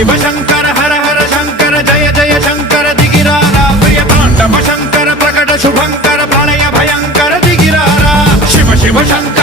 शिव शंकर हर हर शंकर जय जय शंकर दिगिरारा प्रिय तांडव शंकर प्रकट शुभंकर प्रलय भयंकर दिगिरारा शिव शिव शंकर